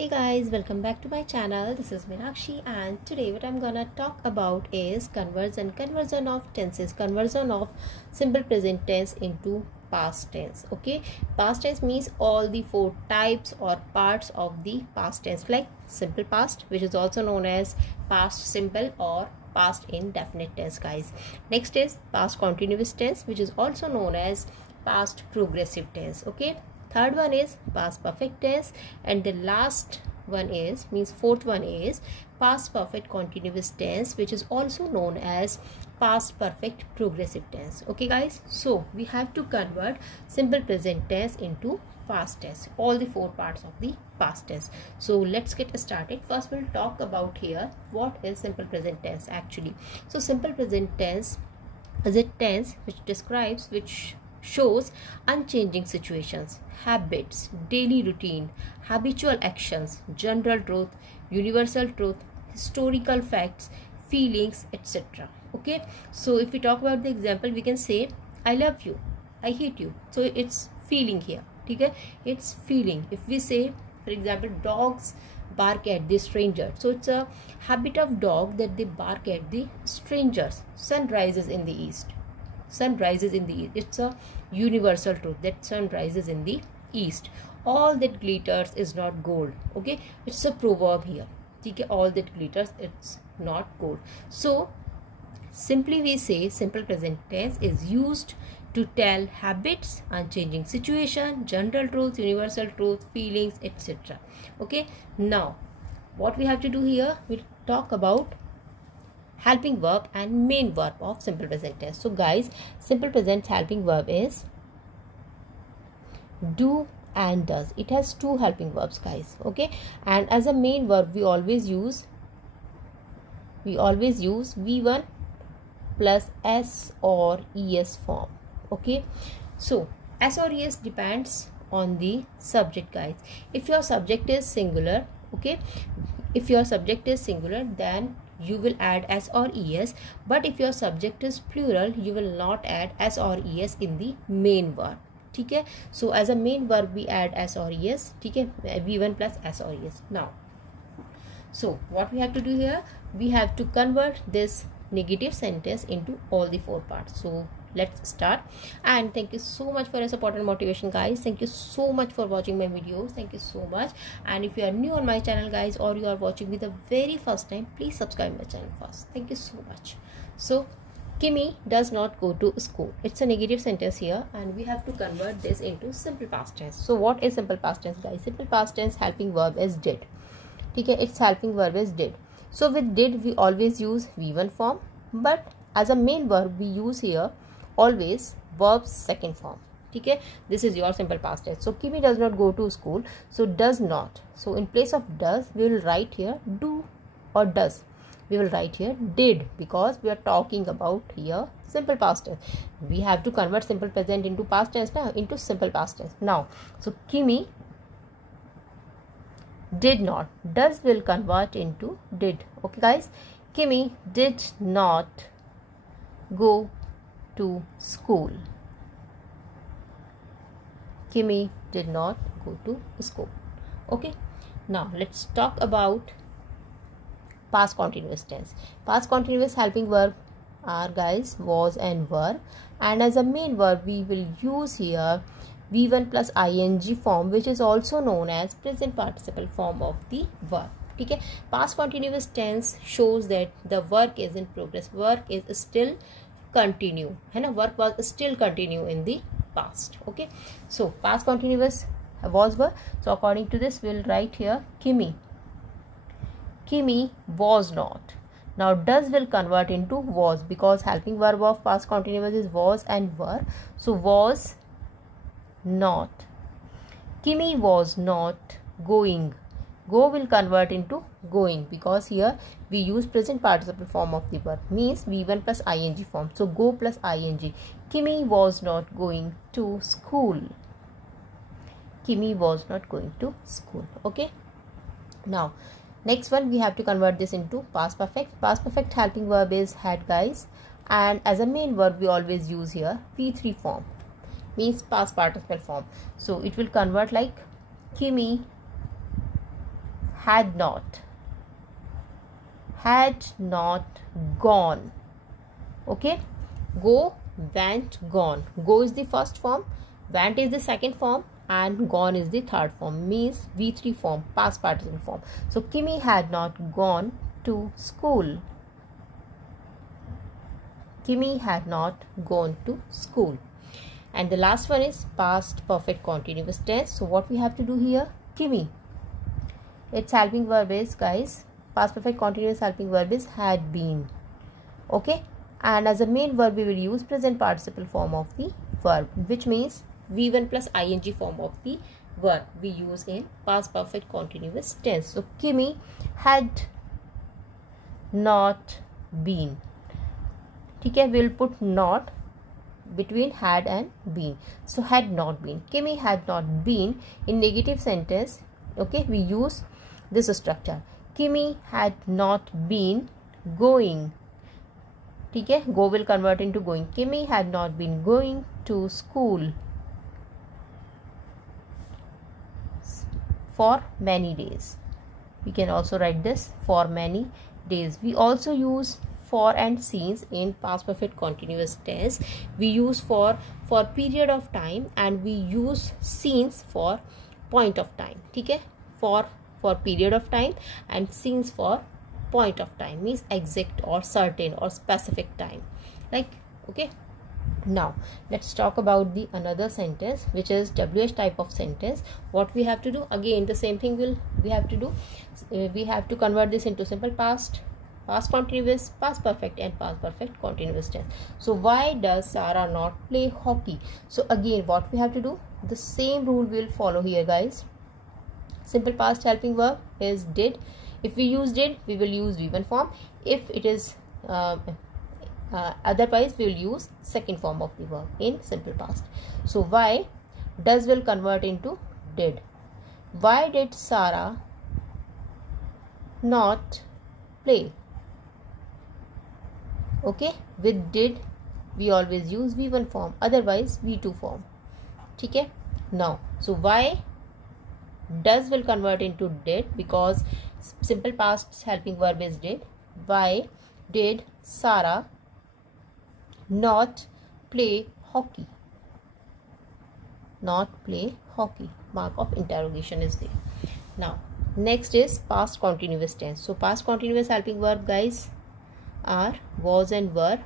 Hey guys, welcome back to my channel. This is Meenakshi, and today what I'm gonna talk about is conversion of tenses, conversion of simple present tense into past tense. Okay, past tense means all the four types or parts of the past tense, like simple past, which is also known as past simple or past indefinite tense, guys. Next is past continuous tense, which is also known as past progressive tense. Okay, third one is past perfect tense, and the last one is fourth one is past perfect continuous tense, which is also known as past perfect progressive tense. Okay guys, so we have to convert simple present tense into past tense, all the four parts of the past tense. So let's get started. First we'll talk about here what is simple present tense actually. So simple present tense is a tense which shows unchanging situations, habits, daily routine, habitual actions, general truth, universal truth, historical facts, feelings, etc. Okay, so if we talk about the example, we can say I love you, I hate you. So it's feeling here. Okay, it's feeling. If we say, for example, dogs bark at the stranger, so it's a habit of dog that they bark at the strangers. Sun rises in the east. Sun rises in the east. It's a universal truth that sun rises in the east. All that glitters is not gold. Okay, it's a proverb here. Okay, all that glitters, it's not gold. So simply we say simple present tense is used to tell habits, unchanging situation, general truth, universal truth, feelings, etc. Okay, now what we have to do here, we'll talk about helping verb and main verb of simple present tense. So guys, simple present helping verb is do and does. It has two helping verbs, guys. Okay, and as a main verb we always use V1 plus S or ES form. Okay, so S or ES depends on the subject, guys. If your subject is singular, okay, then you will add S or ES, but if your subject is plural, you will not add S or ES in the main verb. Okay, so as a main verb we add S or ES. Okay, V1 plus S or ES. Now, so what we have to do here, we have to convert this negative sentence into all the four parts. So let's start, and thank you so much for your support and motivation, guys. Thank you so much for watching my videos. Thank you so much. And if you are new on my channel, guys, or you are watching me the very first time, please subscribe my channel first. Thank you so much. So Kimi does not go to school. It's a negative sentence here, and we have to convert this into simple past tense. So what is simple past tense, guys? Simple past tense helping verb is did. Okay, its helping verb is did. So with did we always use V1 form, but as a main verb we use here always verb's second form. Okay, this is your simple past tense. So Kimi does not go to school, so does not. So in place of does we will write here do, or does we will write here did, because we are talking about here simple past tense. We have to convert simple present into past tense now, into simple past tense now. So Kimi did not, does will convert into did. Okay guys, Kimi did not go to school. Kimi did not go to school. Okay, now let's talk about past continuous tense. Past continuous helping verb are, guys, was and were, and as a main verb we will use here V1 plus ing form, which is also known as present participle form of the verb. Okay, past continuous tense shows that the work is in progress, work is still continue, and work was still continue in the past. Okay, so past continuous was were. So according to this we'll write here Kimi was not. Now does will convert into was, because helping verb of past continuous is was and were. So was not. Kimi was not going. Go will convert into going, because here we use present participle form of the verb, means V1 plus ing form. So go plus ing. Kimi was not going to school. Kimi was not going to school. Okay, now next one we have to convert this into past perfect. Past perfect helping verb is had, guys, and as a main verb we always use here V3 form, means past participle form. So it will convert like Kimi had not gone. Okay, go, went, gone. Go is the first form, went is the second form, and gone is the third form, means V3 form, past participle form. So Kimi had not gone to school. Kimi had not gone to school. And the last one is past perfect continuous tense. So what we have to do here, Kimi, its helping verb is, guys, past perfect continuous helping verb is had been. Okay, and as a main verb we will use present participle form of the verb, which means V1 plus ing form of the verb we use in past perfect continuous tense. So Kimi had not been. Okay, we'll put not between had and been. So had not been. Kimi had not been. In negative sentence, okay, we use this structure. Kimi had not been going. Okay, go will convert into going. Kimi had not been going to school for many days. We can also write this, for many days. We also use for and since in past perfect continuous tense. We use for period of time, and we use since for point of time. Okay, for period of time, and since for point of time, means exact or certain or specific time, like. Okay, now let's talk about the another sentence, which is WH type of sentence. What we have to do, again the same thing we have to do. We have to convert this into simple past continuous, past perfect, and past perfect continuous tense. So why does Sarah not play hockey? So again what we have to do, the same rule will follow here, guys. Simple past helping verb is did. If we use did, we will use V1 form. If it is otherwise, we will use second form of the verb in simple past. So why, does will convert into did. Why did Sarah not play? Okay, with did we always use V1 form, otherwise V2 form. Okay, now so why does will convert into did, because simple past helping verb is did. Why did Sarah not play hockey? Not play hockey, mark of interrogation is there. Now next is past continuous tense. So past continuous helping verb, guys, are was and were,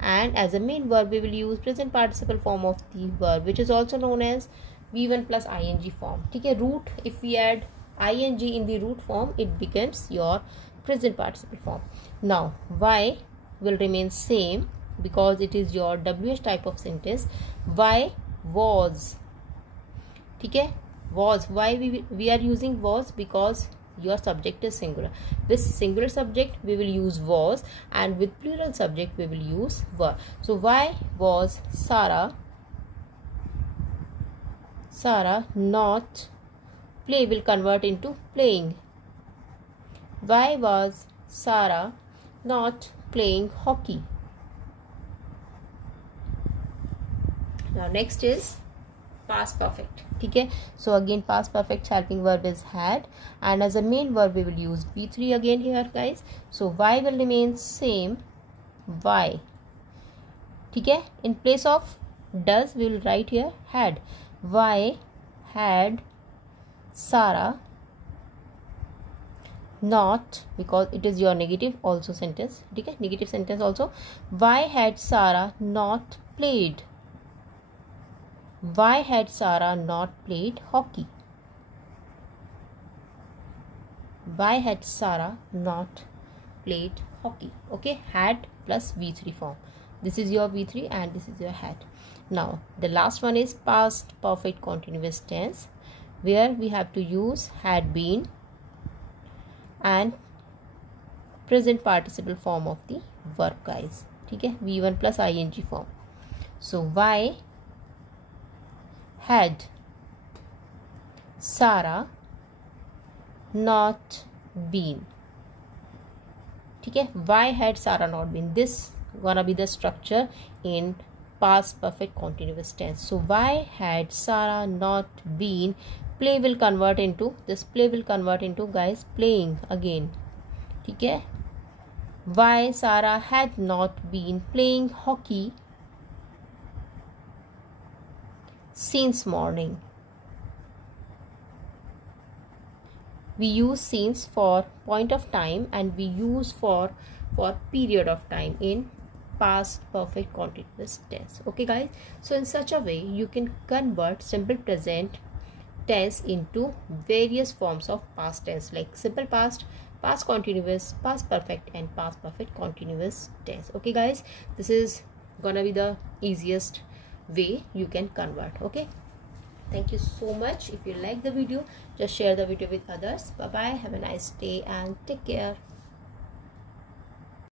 and as a main verb we will use present participle form of the verb, which is also known as V1 plus ing form. Okay, root, if we add ing in the root form, it becomes your present participle form. Now why will remain same, because it is your WH type of sentence. Why was. Okay, was, why we are using was, because your subject is singular. With singular subject we will use was, and with plural subject we will use were. So why was Sarah not play will convert into playing. Why was Sarah not playing hockey? Now next is past perfect. Okay, so again past perfect helping verb is had, and as a main verb we will use V3 again here, guys. So why will remain same, why. Okay, in place of does we will write here had. Why had Sarah not, because it is your negative also sentence. Okay, negative sentence also. Why had Sarah not played? Why had Sarah not played hockey? Why had Sarah not played hockey? Okay, had plus V3 form. This is your V3 and this is your had. Now the last one is past perfect continuous tense, where we have to use had been and present participle form of the verb, guys. Okay, V1 plus ing form. So why had Sarah not been? Okay, why had Sarah not been? This gonna be the structure in past perfect continuous tense. So why had Sarah not been play will convert into, this play will convert into guys playing again. ठीक है. Why Sarah had not been playing hockey since morning. We use since for point of time and we use for period of time in past perfect continuous tense. Okay guys, so in such a way you can convert simple present tense into various forms of past tense like simple past, past continuous, past perfect and past perfect continuous tense. Okay guys, this is gonna be the easiest way you can convert. Okay, thank you so much. If you like the video, just share the video with others. Bye bye, have a nice day and take care.